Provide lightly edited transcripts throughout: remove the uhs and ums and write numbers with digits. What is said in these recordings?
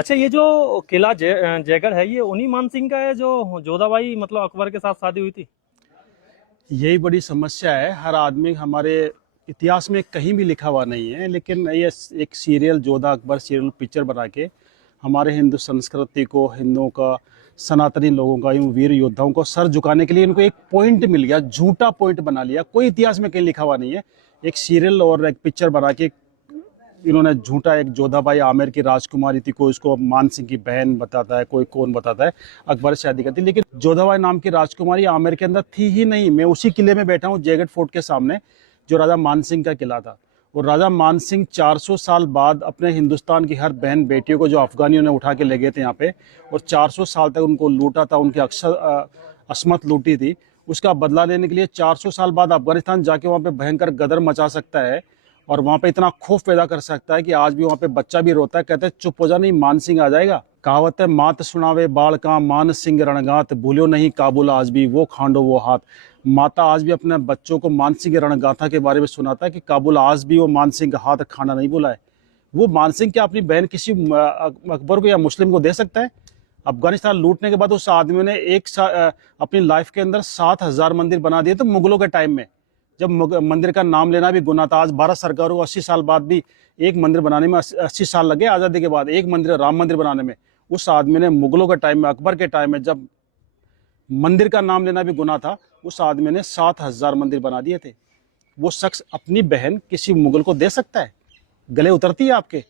अच्छा, ये जो किला जयगढ़ है, ये उन्हीं मानसिंह का है जो जोधाबाई मतलब अकबर के साथ शादी हुई थी? यही बड़ी समस्या है। हर आदमी हमारे इतिहास में कहीं भी लिखा हुआ नहीं है, लेकिन ये एक serial Jodha Akbar serial picture बना के हमारे हिंदू संस्कृति को, हिंदुओं का, सनातनी लोगों का, इन वीर योद्धाओं को सर झुकाने के लिए इनको एक पॉइंट मिल गया, झूठा पॉइंट बना लिया। कोई इतिहास में कहीं लिखा हुआ नहीं है। एक सीरियल और एक पिक्चर बना के इन्होंने झूठा, एक जोधाबाई आमेर की राजकुमारी थी, कोई उसको मान सिंह की बहन बताता है, कोई कौन बताता है, अकबर से शादी करती, लेकिन जोधाबाई नाम की राजकुमारी आमेर के अंदर थी ही नहीं। मैं उसी किले में बैठा हूँ, जयगढ़ फोर्ट के सामने, जो राजा मान सिंह का किला था। और राजा मान सिंह 400 साल बाद अपने हिंदुस्तान की हर बहन बेटियों को, जो अफगानियों ने उठा के ले गए थे यहाँ पे, और 400 साल तक उनको लूटा था, उनकी असमत लूटी थी, उसका बदला लेने के लिए 400 साल बाद अफगानिस्तान जाके वहाँ पे भयंकर गदर मचा सकता है और वहां पे इतना खौफ पैदा कर सकता है कि आज भी वहां पे बच्चा भी रोता है, कहते हैं चुप हो जा, नहीं मान सिंह आ जाएगा। कहावत है, मात सुनावे बाल का मान सिंह रणगात, भूलो नहीं काबुल आज भी वो खांडो वो हाथ। माता आज भी अपने बच्चों को मान सिंह रणगाथा के बारे में सुनाता है कि काबुल आज भी वो मान सिंह का हाथ खाना नहीं भूला है। वो मान सिंह क्या अपनी बहन किसी अकबर को या मुस्लिम को दे सकता है? अफगानिस्तान लूटने के बाद उस आदमी ने अपनी लाइफ के अंदर 7,000 मंदिर बना दिए थे मुगलों के टाइम में, जब मंदिर का नाम लेना भी गुनाह था। आज भारत सरकार को 80 साल बाद भी एक मंदिर बनाने में 80 साल लगे, आज़ादी के बाद एक मंदिर, राम मंदिर बनाने में। उस आदमी ने मुगलों के टाइम में, अकबर के टाइम में, जब मंदिर का नाम लेना भी गुनाह था, उस आदमी ने 7,000 मंदिर बना दिए थे। वो शख्स अपनी बहन किसी मुगल को दे सकता है? गले उतरती है आपके?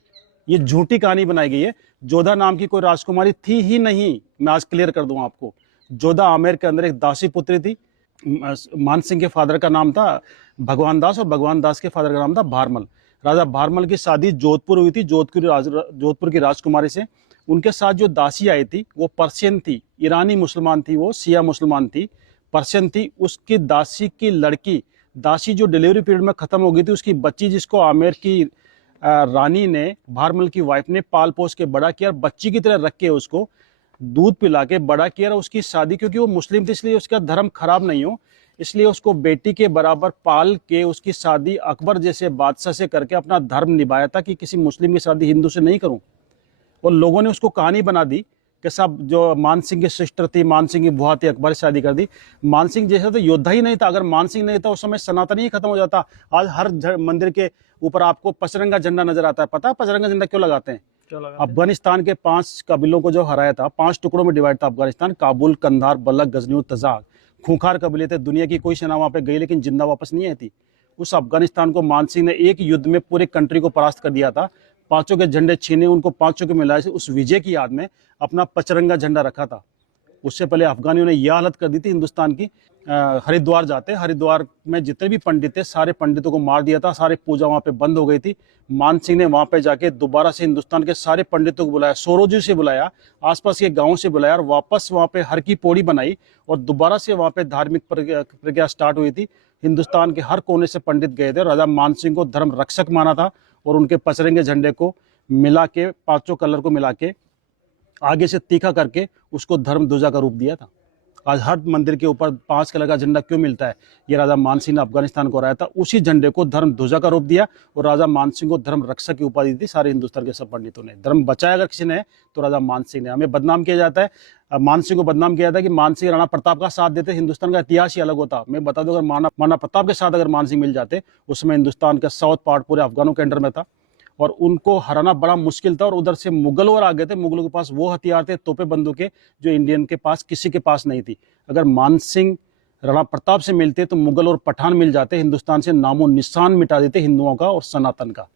ये झूठी कहानी बनाई गई है। जोधा नाम की कोई राजकुमारी थी ही नहीं। मैं आज क्लियर कर दूं आपको, जोधा आमेर के अंदर एक दासी पुत्री थी। मान सिंह के फादर का नाम था भगवान दास और भगवान दास के फादर का नाम था भारमल। राजा भारमल की शादी जोधपुर हुई थी, जोधपुर की राजकुमारी से। उनके साथ जो दासी आई थी वो पर्शियन थी, ईरानी मुसलमान थी, वो शिया मुसलमान थी, पर्शियन थी। उसकी दासी की लड़की, दासी जो डिलीवरी पीरियड में खत्म हो गई थी, उसकी बच्ची, जिसको आमेर की रानी ने, भारमल की वाइफ ने पाल पोस के बड़ा किया, बच्ची की तरह रख के उसको दूध पिला के बड़ा किया। उसकी शादी, क्योंकि वो मुस्लिम थी इसलिए उसका धर्म खराब नहीं हो, इसलिए उसको बेटी के बराबर पाल के उसकी शादी अकबर जैसे बादशाह से करके अपना धर्म निभाया था कि किसी मुस्लिम की शादी हिंदू से नहीं करूं। और लोगों ने उसको कहानी बना दी कि सब जो मान सिंह की सिस्टर थी, मान सिंह की बुआ थी, अकबर से शादी कर दी। मान सिंह जैसा तो योद्धा ही नहीं था। अगर मान सिंह नहीं था उस समय सनातन ही खत्म हो जाता। आज हर मंदिर के ऊपर आपको पचरंगा झंडा नजर आता है। पता है पचरंगा झंडा क्यों लगाते हैं? अफगानिस्तान के 5 कबीलों को जो हराया था, 5 टुकड़ों में डिवाइड था अफगानिस्तान, काबुल, कंधार, बलख, गजनी और तजाक। खूंखार कबीले थे। दुनिया की कोई सेना वहां पे गई लेकिन जिंदा वापस नहीं आई थी। उस अफगानिस्तान को मान सिंह ने एक युद्ध में पूरे कंट्री को परास्त कर दिया था। 5 के झंडे छीने, उनको 5 के मिलाए, उस विजय की याद में अपना पचरंगा झंडा रखा था। उससे पहले अफगानियों ने यह हालत कर दी थी हिंदुस्तान की। हरिद्वार जाते, हरिद्वार में जितने भी पंडित थे सारे पंडितों को मार दिया था, सारे पूजा वहां पे बंद हो गई थी। मान सिंह ने वहां पे जाके दोबारा से हिंदुस्तान के सारे पंडितों को बुलाया, सोरोजी से बुलाया, आसपास के गांवों से बुलाया, और वापस वहां पे हर की पौड़ी बनाई और दोबारा से वहां पे धार्मिक प्रक्रिया स्टार्ट हुई थी। हिंदुस्तान के हर कोने से पंडित गए थे। राजा मान सिंह को धर्म रक्षक माना था और उनके पचरंगे झंडे को मिला के, 5 कलर को मिला के आगे से तीखा करके उसको धर्म ध्वजा का रूप दिया था। आज हर मंदिर के ऊपर 5 कलर का झंडा क्यों मिलता है? ये राजा मान सिंह ने अफगानिस्तान को हराया था, उसी झंडे को धर्म ध्वजा का रूप दिया और राजा मान सिंह को धर्म रक्षक की उपाधि दी। सारे हिंदुस्तान के सब पंडितों ने धर्म बचाया अगर किसी ने तो राजा मान सिंह ने। हमें बदनाम किया जाता है, मान सिंह को बदनाम किया जाता है कि मान सिंह राणा प्रताप का साथ देते, हिंदुस्तान का इतिहास ही अलग होता। मैं बता दूं, अगर माना प्रताप के साथ अगर मान सिंह मिल जाते, उसमें हिंदुस्तान का साउथ पार्ट पूरे अफगानों के अंडर में था और उनको हराना बड़ा मुश्किल था। और उधर से मुगल और आ गए थे, मुगलों के पास वो हथियार थे, तोपे बंदूकें, जो इंडियन के पास किसी के पास नहीं थी। अगर मान सिंह राणा प्रताप से मिलते तो मुगल और पठान मिल जाते, हिंदुस्तान से नामो निशान मिटा देते हिंदुओं का और सनातन का।